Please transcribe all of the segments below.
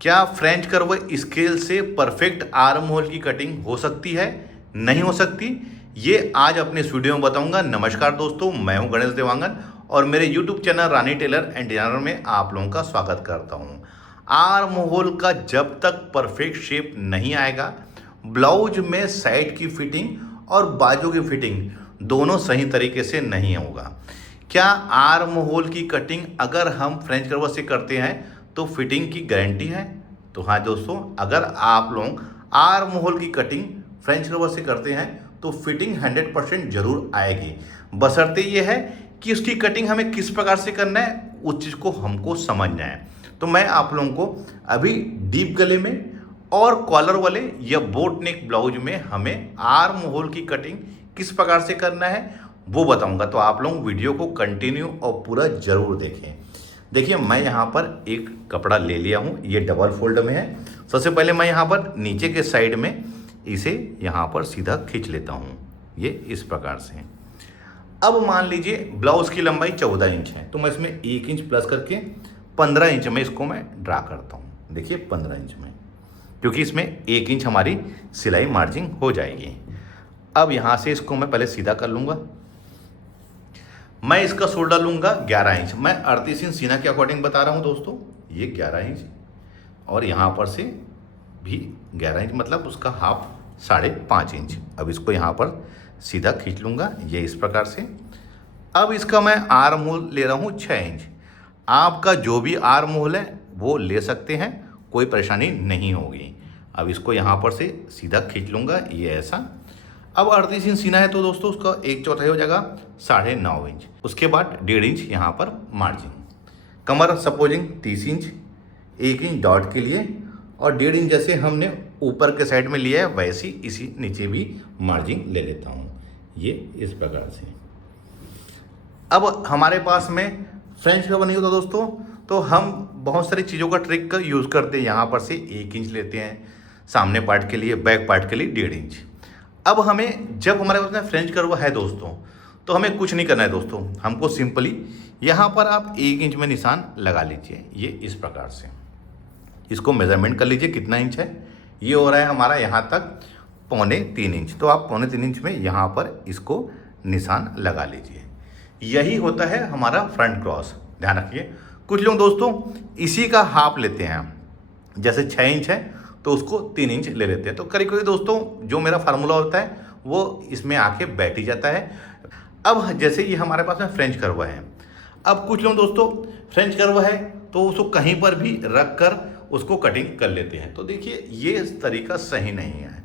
क्या French curve scale से perfect arm hole की कटिंग हो सकती है? नहीं हो सकती। ये आज अपने इस वीडियो में बताऊंगा। नमस्कार दोस्तों, मैं हूं गणेश देवांगन और मेरे YouTube channel Rani tailor and designer में आप लोगों का स्वागत करता हूं। आर्म होल का जब तक परफेक्ट शेप नहीं आएगा, ब्लाउज में साइड की फिटिंग और बाजू की फिटिंग दोनों सही तरीके से नहीं होगा। क्या आर्म होल की कटिंग अगर हम फ्रेंच कर्व से करते हैं तो फिटिंग की गारंटी है? तो हाँ दोस्तों, अगर आप लोग आर्म होल की कटिंग फ्रेंच कर्व से करते हैं तो फिटिंग 100% जरूर आएगी। बशर्ते ये है कि उसकी कटिंग हमें किस प्रकार से करना है, उस चीज़ को हमको समझना है। तो मैं आप लोगों को अभी डीप गले में और कॉलर वाले या बोट नेक ब्लाउज में हमें आर्म होल की कटिंग किस प्रकार से करना है वो बताऊंगा। तो आप लोग वीडियो को कंटिन्यू और पूरा जरूर देखें। देखिए, मैं यहाँ पर एक कपड़ा ले लिया हूँ, ये डबल फोल्ड में है। सबसे पहले मैं यहाँ पर नीचे के साइड में इसे यहाँ पर सीधा खींच लेता हूँ, ये इस प्रकार से। अब मान लीजिए ब्लाउज की लंबाई 14 इंच है, तो मैं इसमें 1 इंच प्लस करके 15 इंच में इसको मैं ड्रा करता हूँ। देखिए 15 इंच में, क्योंकि इसमें 1 इंच हमारी सिलाई मार्जिन हो जाएगी। अब यहाँ से इसको मैं पहले सीधा कर लूँगा। मैं इसका शोल्डर लूँगा 11 इंच। मैं 38 इंच सीना के अकॉर्डिंग बता रहा हूँ दोस्तों, ये 11 इंच और यहाँ पर से भी 11 इंच, मतलब उसका हाफ 5.5 इंच। अब इसको यहाँ पर सीधा खींच लूँगा, ये इस प्रकार से। अब इसका मैं आर्म होल ले रहा हूँ 6 इंच। आपका जो भी आर्म होल है वो ले सकते हैं, कोई परेशानी नहीं होगी। अब इसको यहाँ पर से सीधा खींच लूँगा, ये ऐसा। अब 38 इंच सीना है तो दोस्तों उसका 1/4 हो जाएगा 9.5 इंच। उसके बाद 1.5 इंच यहाँ पर मार्जिन। कमर सपोजिंग 30 इंच, 1 इंच डॉट के लिए और 1.5 इंच जैसे हमने ऊपर के साइड में लिया है वैसे ही इसी नीचे भी मार्जिन ले लेता हूँ, ये इस प्रकार से। अब हमारे पास में फ्रेंच कर्व नहीं होता दोस्तों, तो हम बहुत सारी चीज़ों का ट्रिक का यूज़ करते हैं। यहाँ पर से 1 इंच लेते हैं सामने पार्ट के लिए, बैक पार्ट के लिए 1.5 इंच। अब हमें जब हमारे पास में फ्रेंच कर्व है दोस्तों, तो हमें कुछ नहीं करना है दोस्तों। हमको सिंपली यहाँ पर आप 1 इंच में निशान लगा लीजिए, ये इस प्रकार से। इसको मेजरमेंट कर लीजिए कितना इंच है। ये हो रहा है हमारा यहाँ तक 2.25 इंच, तो आप 2.25 इंच में यहाँ पर इसको निशान लगा लीजिए। यही होता है हमारा फ्रंट क्रॉस, ध्यान रखिए। कुछ लोग दोस्तों इसी का हाफ लेते हैं, जैसे 6 इंच है तो उसको 3 इंच ले लेते हैं। तो करीब करीब दोस्तों जो मेरा फार्मूला होता है वो इसमें आके बैठ ही जाता है। अब जैसे ये हमारे पास में फ्रेंच कर्व है, अब कुछ लोग दोस्तों फ्रेंच कर्व है तो उसको कहीं पर भी रख कर उसको कटिंग कर लेते हैं। तो देखिए ये तरीका सही नहीं है।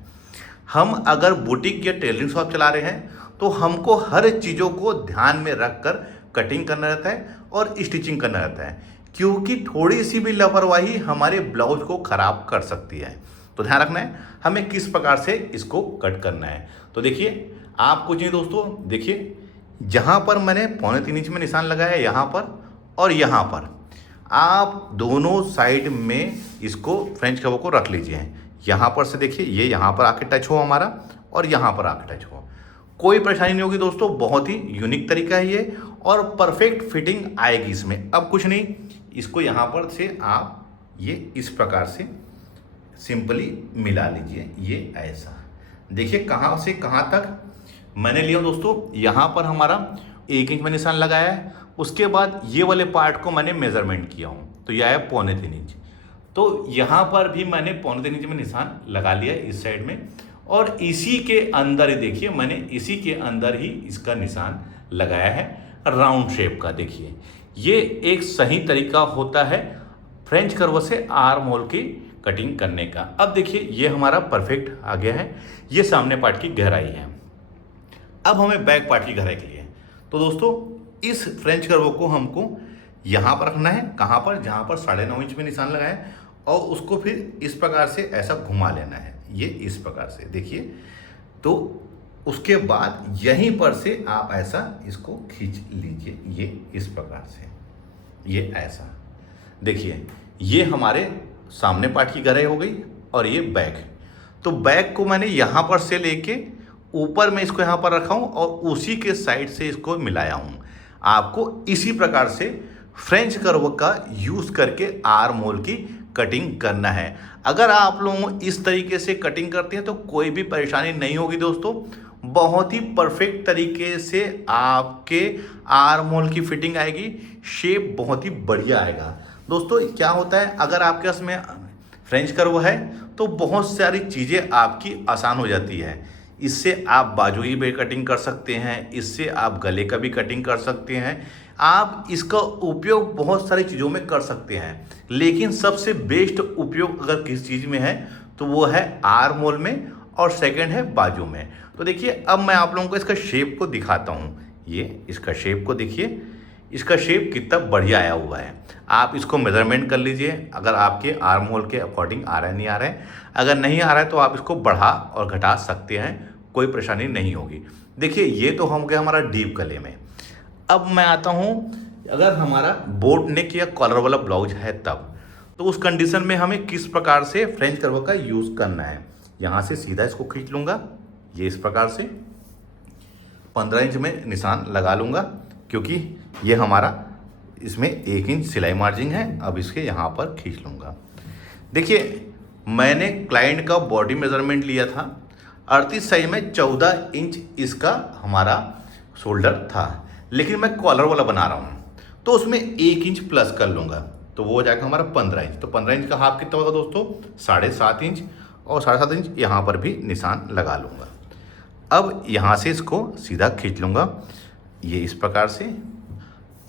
हम अगर बुटीक या टेलरिंग शॉप चला रहे हैं तो हमको हर चीज़ों को ध्यान में रख कर कटिंग करना रहता है और स्टिचिंग करना रहता है, क्योंकि थोड़ी सी भी लापरवाही हमारे ब्लाउज को खराब कर सकती है। तो ध्यान रखना है हमें किस प्रकार से इसको कट करना है। तो देखिए आप कुछ नहीं दोस्तों, देखिए जहाँ पर मैंने 2.25 इंच में निशान लगाया है यहाँ पर और यहाँ पर, आप दोनों साइड में इसको फ्रेंच कर्व को रख लीजिए। यहाँ पर से देखिए ये यहाँ पर आके टच हो हमारा और यहाँ पर आके टच हो, कोई परेशानी नहीं होगी दोस्तों। बहुत ही यूनिक तरीका है ये और परफेक्ट फिटिंग आएगी इसमें। अब कुछ नहीं, इसको यहाँ पर से आप ये इस प्रकार से सिंपली मिला लीजिए, ये ऐसा। देखिए कहाँ से कहाँ तक मैंने लिया दोस्तों। यहाँ पर हमारा 1 इंच में निशान लगाया है, उसके बाद ये वाले पार्ट को मैंने मेजरमेंट किया हूँ तो यह है 2.25 इंच। तो यहाँ पर भी मैंने 2.25 इंच में निशान लगा लिया इस साइड में और इसी के अंदर ही देखिए मैंने इसी के अंदर ही इसका निशान लगाया है राउंड शेप का। देखिए ये एक सही तरीका होता है फ्रेंच कर्व से आर्म होल की कटिंग करने का। अब देखिए ये हमारा परफेक्ट आ गया है, ये सामने पार्ट की गहराई है। अब हमें बैक पार्ट की गहराई के लिए, तो दोस्तों इस फ्रेंच कर्व को हमको यहाँ पर रखना है, कहाँ पर, जहाँ पर 9.5 इंच में निशान लगाया है और उसको फिर इस प्रकार से ऐसा घुमा लेना है, ये इस प्रकार से। देखिए तो उसके बाद यहीं पर से आप ऐसा इसको खींच लीजिए, ये इस प्रकार से, ये ऐसा। देखिए ये हमारे सामने पार्ट की गहराई हो गई और ये बैक। तो बैक को मैंने यहाँ पर से लेके ऊपर में इसको यहाँ पर रखा हूँ और उसी के साइड से इसको मिलाया हूँ। आपको इसी प्रकार से फ्रेंच कर्व का यूज़ करके आर्म होल की कटिंग करना है। अगर आप लोग इस तरीके से कटिंग करते हैं तो कोई भी परेशानी नहीं होगी दोस्तों। बहुत ही परफेक्ट तरीके से आपके आर्म होल की फिटिंग आएगी, शेप बहुत ही बढ़िया आएगा। दोस्तों क्या होता है, अगर आपके पास में फ्रेंच कर्व है तो बहुत सारी चीज़ें आपकी आसान हो जाती है। इससे आप बाजू की भी कटिंग कर सकते हैं, इससे आप गले का भी कटिंग कर सकते हैं, आप इसका उपयोग बहुत सारी चीज़ों में कर सकते हैं। लेकिन सबसे बेस्ट उपयोग अगर किस चीज़ में है तो वो है आर्म होल में और सेकंड है बाजू में। तो देखिए अब मैं आप लोगों को इसका शेप को दिखाता हूँ। ये इसका शेप को देखिए, इसका शेप कितना बढ़िया आया हुआ है। आप इसको मेजरमेंट कर लीजिए, अगर आपके आर्म होल के अकॉर्डिंग आ रहा है नहीं आ रहा है। अगर नहीं आ रहा है तो आप इसको बढ़ा और घटा सकते हैं, कोई परेशानी नहीं होगी। देखिए ये तो हो गया हमारा डीप गले में। अब मैं आता हूँ, अगर हमारा बोट नेक या कॉलर वाला ब्लाउज है तब, तो उस कंडीशन में हमें किस प्रकार से फ्रेंच कर्व का यूज़ करना है। यहाँ से सीधा इसको खींच लूँगा, ये इस प्रकार से 15 इंच में निशान लगा लूँगा, क्योंकि ये हमारा इसमें 1 इंच सिलाई मार्जिन है। अब इसके यहाँ पर खींच लूँगा। देखिए मैंने क्लाइंट का बॉडी मेजरमेंट लिया था 38 साइज में, 14 इंच इसका हमारा शोल्डर था, लेकिन मैं कॉलर वाला बना रहा हूँ तो उसमें 1 इंच प्लस कर लूँगा, तो वो हो जाएगा हमारा 15 इंच। तो 15 इंच का हाफ कितना होगा दोस्तों, 7.5 इंच, और 7.5 इंच यहाँ पर भी निशान लगा लूँगा। अब यहाँ से इसको सीधा खींच लूँगा, ये इस प्रकार से।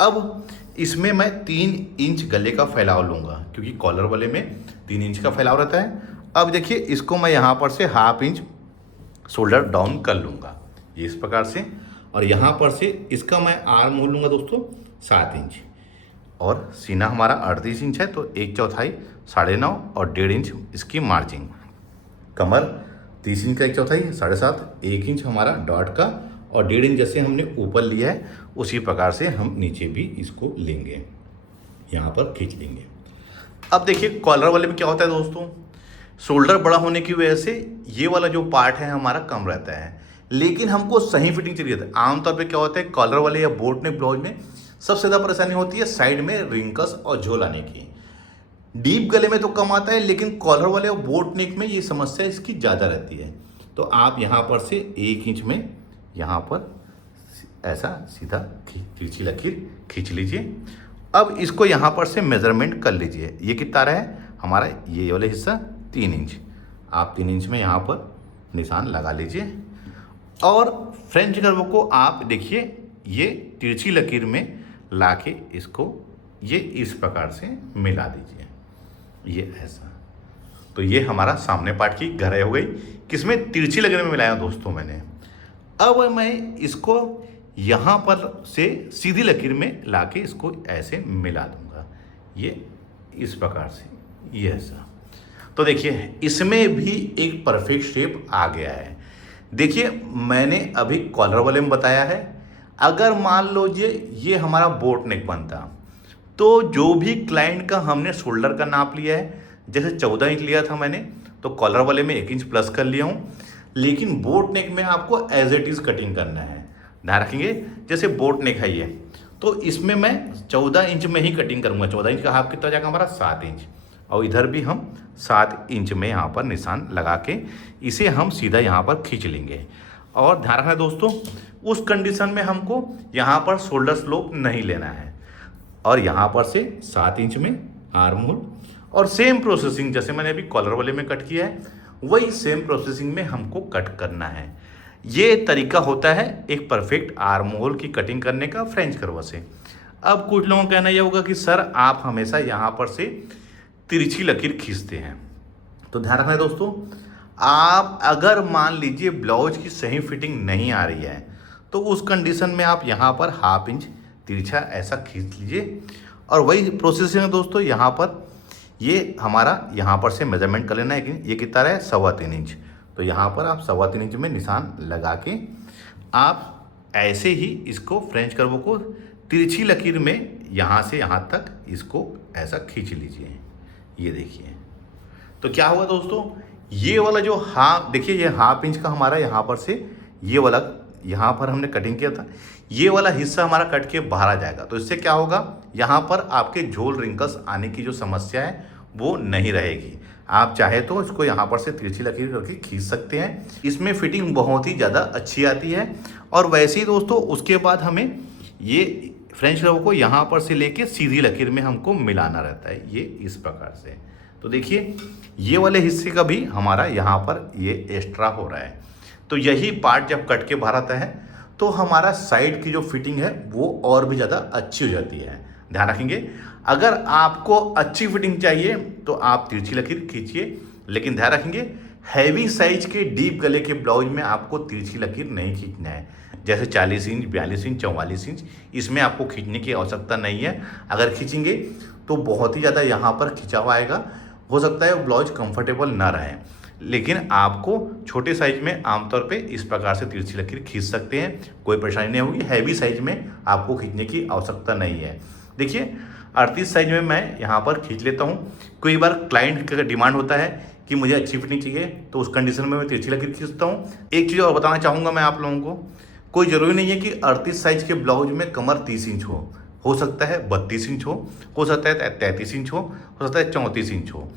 अब इसमें मैं 3 इंच गले का फैलाव लूँगा, क्योंकि कॉलर वाले में 3 इंच का फैलाव रहता है। अब देखिए इसको मैं यहाँ पर से हाफ इंच शोल्डर डाउन कर लूँगा, ये इस प्रकार से। और यहाँ पर से इसका मैं आर्म होल लूँगा दोस्तों 7 इंच, और सीना हमारा 38 इंच है, तो 1/4, 9.5 और 1.5 इंच इसकी मार्जिन। कमर 30 इंच का 1/4, 7.5, 1 इंच हमारा डॉट का, और 1.5 इंच जैसे हमने ऊपर लिया है उसी प्रकार से हम नीचे भी इसको लेंगे, यहाँ पर खींच लेंगे। अब देखिए कॉलर वाले में क्या होता है दोस्तों, शोल्डर बड़ा होने की वजह से ये वाला जो पार्ट है हमारा कम रहता है, लेकिन हमको सही फिटिंग चाहिए था। आमतौर पे क्या होता है कॉलर वाले या बोट नेक ब्लाउज में सबसे ज़्यादा परेशानी होती है साइड में रिंकल्स और झोल आने की। डीप गले में तो कम आता है, लेकिन कॉलर वाले और बोट नेक में ये समस्या इसकी ज़्यादा रहती है। तो आप यहाँ पर से 1 इंच में यहाँ पर ऐसा सीधा तिरछी लकीर खींच लीजिए। अब इसको यहाँ पर से मेज़रमेंट कर लीजिए, ये कितना रहा है हमारा, ये वाला हिस्सा 3 इंच। आप 3 इंच में यहाँ पर निशान लगा लीजिए, और फ्रेंच कर्व को आप देखिए ये तिरछी लकीर में लाके इसको ये इस प्रकार से मिला दीजिए, ये ऐसा। तो ये हमारा सामने पार्ट की गहराई हो गई, किसमें तिरछी लकीर में मिलाया दोस्तों मैंने। अब मैं इसको यहाँ पर से सीधी लकीर में लाके इसको ऐसे मिला दूंगा, ये इस प्रकार से, ये ऐसा। तो देखिए इसमें भी एक परफेक्ट शेप आ गया है। देखिए मैंने अभी कॉलर वाले में बताया है, अगर मान लीजिए ये हमारा बोट नेक बनता तो जो भी क्लाइंट का हमने शोल्डर का नाप लिया है, जैसे 14 इंच लिया था मैंने, तो कॉलर वाले में 1 इंच प्लस कर लिया हूँ। लेकिन बोट नेक में आपको एज इट इज़ कटिंग करना है, ध्यान रखेंगे। जैसे बोट नेक है ये, तो इसमें मैं 14 इंच में ही कटिंग करूँगा। 14 इंच का हाफ कितना जाएगा हमारा 7 इंच, और इधर भी हम 7 इंच में यहाँ पर निशान लगा के इसे हम सीधा यहाँ पर खींच लेंगे। और ध्यान रखना दोस्तों, उस कंडीशन में हमको यहाँ पर शोल्डर स्लोप नहीं लेना है, और यहाँ पर से 7 इंच में आर्म होल, और सेम प्रोसेसिंग जैसे मैंने अभी कॉलर वाले में कट किया है वही सेम प्रोसेसिंग में हमको कट करना है। ये तरीका होता है एक परफेक्ट आर्म होल की कटिंग करने का फ्रेंच कर्व से। अब कुछ लोगों का कहना यह होगा कि सर आप हमेशा यहाँ पर से तिरछी लकीर खींचते हैं, तो ध्यान रखना है दोस्तों, आप अगर मान लीजिए ब्लाउज की सही फिटिंग नहीं आ रही है तो उस कंडीशन में आप यहाँ पर हाफ इंच तिरछा ऐसा खींच लीजिए, और वही प्रोसेस है दोस्तों। यहाँ पर ये हमारा यहाँ पर से मेजरमेंट कर लेना है, ये कितना है 3.25 इंच, तो यहाँ पर आप 3.25 इंच में निशान लगा के आप ऐसे ही इसको फ्रेंच कर्व को तिरछी लकीर में यहाँ से यहाँ तक इसको ऐसा खींच लीजिए, ये देखिए। तो क्या हुआ दोस्तों, ये वाला जो हाफ, देखिए ये हाफ इंच का हमारा यहाँ पर से ये वाला यहाँ पर हमने कटिंग किया था, ये वाला हिस्सा हमारा कट के बाहर आ जाएगा। तो इससे क्या होगा, यहाँ पर आपके झोल रिंकल्स आने की जो समस्या है वो नहीं रहेगी। आप चाहे तो इसको यहाँ पर से तिरछी लकीर करके खींच सकते हैं। इसमें फिटिंग बहुत ही ज़्यादा अच्छी आती है। और वैसे ही दोस्तों उसके बाद हमें ये फ्रेंच रबर को यहाँ पर से लेके सीधी लकीर में हमको मिलाना रहता है, ये इस प्रकार से। तो देखिए ये वाले हिस्से का भी हमारा यहाँ पर ये एक्स्ट्रा हो रहा है। तो यही पार्ट जब कट के बाहर आता है तो हमारा साइड की जो फिटिंग है वो और भी ज़्यादा अच्छी हो जाती है। ध्यान रखेंगे, अगर आपको अच्छी फिटिंग चाहिए तो आप तिरछी लकीर खींचिए, लेकिन ध्यान रखेंगे हैवी साइज के डीप गले के ब्लाउज में आपको तिरछी लकीर नहीं खींचना है। जैसे 40 इंच, 42 इंच, 44 इंच, इसमें आपको खींचने की आवश्यकता नहीं है। अगर खींचेंगे तो बहुत ही ज़्यादा यहाँ पर खिंचाव आएगा, हो सकता है वो ब्लाउज कंफर्टेबल ना रहे। लेकिन आपको छोटे साइज में आमतौर पे इस प्रकार से तिरछी लकीर खींच सकते हैं, कोई परेशानी नहीं होगी। हैवी साइज में आपको खींचने की आवश्यकता नहीं है। देखिए 38 साइज में मैं यहाँ पर खींच लेता हूँ। कई बार क्लाइंट का डिमांड होता है कि मुझे अच्छी फिटिंग चाहिए, तो उस कंडीशन में मैं तिरछी लकीर खींचता हूँ। एक चीज़ और बताना चाहूँगा मैं आप लोगों को, कोई ज़रूरी नहीं है कि 38 साइज के ब्लाउज में कमर 30 इंच हो सकता है 32 इंच हो सकता है 33 इंच हो सकता है 34 इंच हो।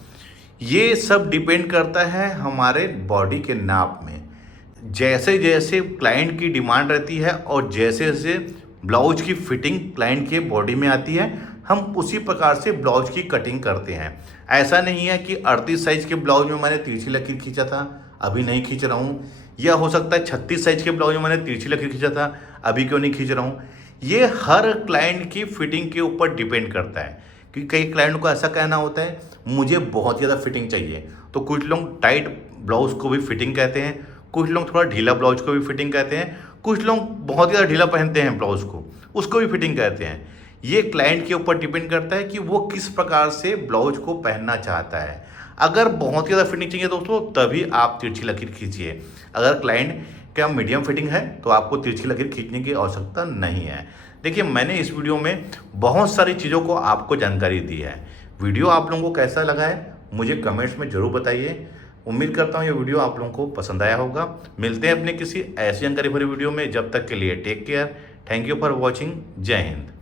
ये सब डिपेंड करता है हमारे बॉडी के नाप में। जैसे जैसे क्लाइंट की डिमांड रहती है और जैसे जैसे ब्लाउज की फिटिंग क्लाइंट के बॉडी में आती है, हम उसी प्रकार से ब्लाउज की कटिंग करते हैं। ऐसा नहीं है कि 38 साइज के ब्लाउज में मैंने तिरछी लकीर खींचा था, अभी नहीं खींच रहा हूँ, या हो सकता है 36 साइज के ब्लाउज में मैंने तिरछी लकीर खींचा था, अभी क्यों नहीं खींच रहा हूँ। ये हर क्लाइंट की फिटिंग के ऊपर डिपेंड करता है, क्योंकि कई क्लाइंट को ऐसा कहना होता है मुझे बहुत ज़्यादा फिटिंग चाहिए, तो कुछ लोग टाइट ब्लाउज को भी फिटिंग कहते हैं, कुछ लोग थोड़ा ढीला ब्लाउज को भी फिटिंग कहते हैं, कुछ लोग बहुत ज़्यादा ढीला पहनते हैं ब्लाउज को, उसको भी फिटिंग कहते हैं। ये क्लाइंट के ऊपर डिपेंड करता है कि वो किस प्रकार से ब्लाउज को पहनना चाहता है। अगर बहुत ज़्यादा फिटिंग चाहिए दोस्तों तभी आप तिरछी लकीर खींचिए। अगर क्लाइंट का मीडियम फिटिंग है तो आपको तिरछी लकीर खींचने की आवश्यकता नहीं है। देखिए मैंने इस वीडियो में बहुत सारी चीज़ों को आपको जानकारी दी है। वीडियो आप लोगों को कैसा लगा है मुझे कमेंट्स में ज़रूर बताइए। उम्मीद करता हूँ ये वीडियो आप लोगों को पसंद आया होगा। मिलते हैं अपने किसी ऐसी जानकारी भरी वीडियो में, जब तक के लिए take care. Thank you for watching. जय हिंद।